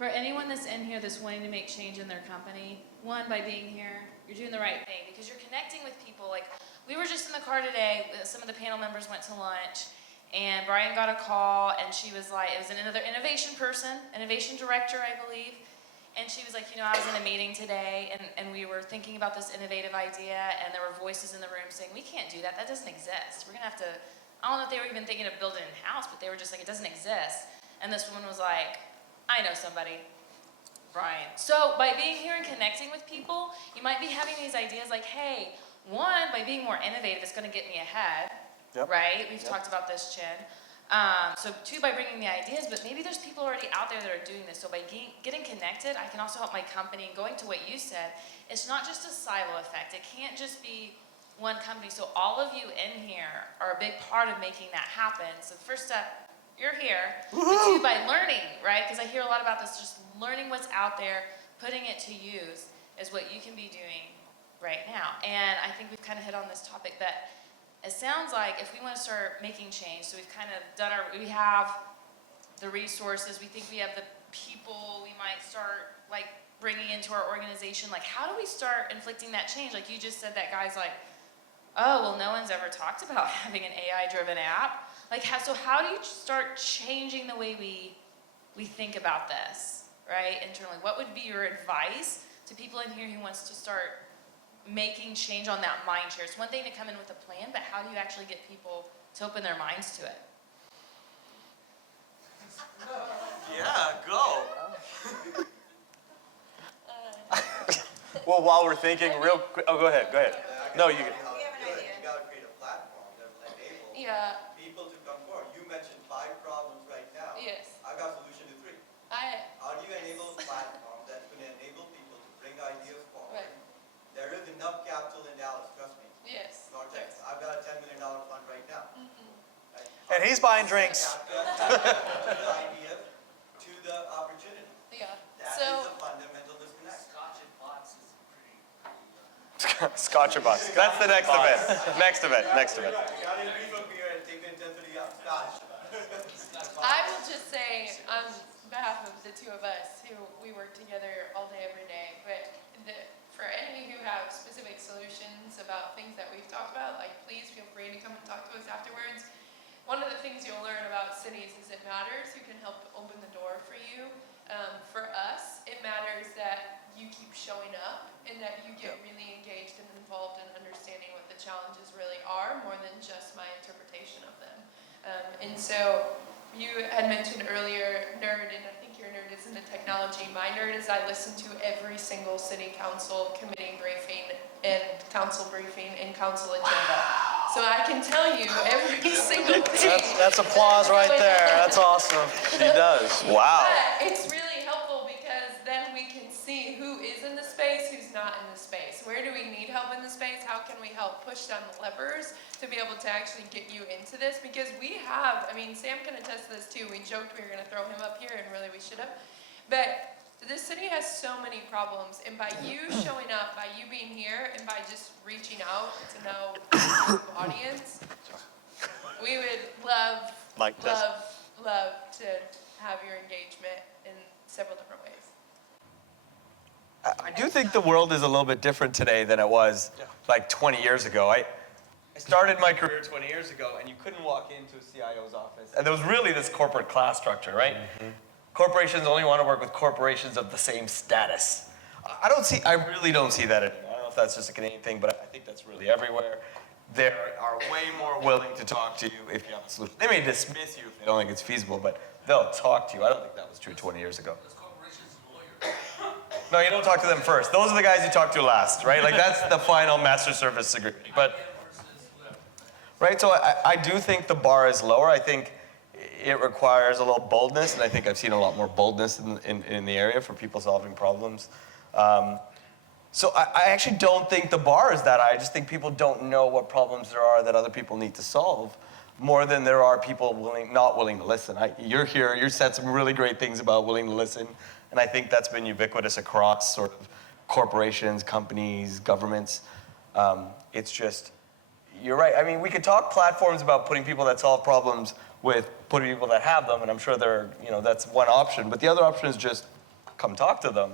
for anyone that's in here that's wanting to make change in their company, one, by being here, you're doing the right thing because you're connecting with people. Like, we were just in the car today, some of the panel members went to lunch, and Brian got a call, and she was like, it was another innovation person, innovation director, I believe, and she was like, I was in a meeting today, and we were thinking about this innovative idea, and there were voices in the room saying, we can't do that, that doesn't exist. We're gonna have to, I don't know if they were even thinking of building it in-house, but they were just like, it doesn't exist. And this woman was like, I know somebody, Brian. So by being here and connecting with people, you might be having these ideas like, hey, one, by being more innovative, it's gonna get me ahead. Yep. Right? We've talked about this, Chin. So two, by bringing the ideas, but maybe there's people already out there that are doing this. So by getting connected, I can also help my company. Going to what you said, it's not just a silo effect. It can't just be one company. So all of you in here are a big part of making that happen. So the first step, you're here. But two, by learning, right? Because I hear a lot about this, just learning what's out there, putting it to use is what you can be doing right now. And I think we've kind of hit on this topic that it sounds like if we want to start making change, so we've kind of done we have the resources, we think we have the people, we might start like bringing into our organization, like how do we start inflicting that change? Like you just said that guy's like, oh, well, no one's ever talked about having an AI-driven app. Like, so how do you start changing the way we think about this, right, internally? What would be your advice to people in here who wants to start making change on that mind share? It's one thing to come in with a plan, but how do you actually get people to open their minds to it? Yeah, go. Well, while we're thinking real quick, oh, go ahead. No, you can. We have an idea. You got to create a platform that will enable people to come forward. You mentioned 5 problems right now. Yes. I got a solution to 3. How do you enable a platform that's going to enable people to bring ideas forward? Right. There is enough capital in Dallas, trust me. Yes. I've got a $10 million fund right now. Right? And he's buying drinks. To the idea, to the opportunity. Yeah. That is a fundamental disconnect. Scotch and Box. That's the next event. Next event. You got to beef up here and take the intensity up. Scotch. I will just say on behalf of the two of us who we work together all day, every day, but for any who have specific solutions about things that we've talked about, like please feel free to come and talk to us afterwards. One of the things you'll learn about cities is it matters who can help open the door for you. For us, it matters that you keep showing up and that you get really engaged and involved in understanding what the challenges really are more than just my interpretation of them. And so you had mentioned earlier nerd, and I think your nerd is in the technology. My nerd is I listen to every single city council committee briefing and council briefing and council agenda. So I can tell you every single thing. That's applause right there. That's awesome. She does. Wow. But it's really helpful because then we can see who is in the space, who's not in the space. Where do we need help in the space? How can we help push down the levers to be able to actually get you into this? Because we have, Sam can attest to this too. We joked we were going to throw him up here, and really we should have. But this city has so many problems, and by you showing up, by you being here, and by just reaching out to know the audience, we would love to have your engagement in several different ways. I do think the world is a little bit different today than it was like 20 years ago. I started my career 20 years ago, and you couldn't walk into a CIO's office. And there was really this corporate class structure, right? Mm-hmm. Corporations only want to work with corporations of the same status. I really don't see that anymore. I don't know if that's just a Canadian thing, but I think that's really everywhere. They are way more willing to talk to you if you have a solution. They may dismiss you if they don't think it's feasible, but they'll talk to you. I don't think that was true 20 years ago. No, you don't talk to them first. Those are the guys you talk to last, right? Like that's the final master service agreement. But right, so I do think the bar is lower. I think it requires a little boldness, and I think I've seen a lot more boldness in the area for people solving problems. So I actually don't think the bar is that high. I just think people don't know what problems there are that other people need to solve more than there are people not willing to listen. You're here, you said some really great things about willing to listen, and I think that's been ubiquitous across sort of corporations, companies, governments. It's just, you're right. We could talk platforms about putting people that solve problems with putting people that have them, and I'm sure that's one option. But the other option is just come talk to them.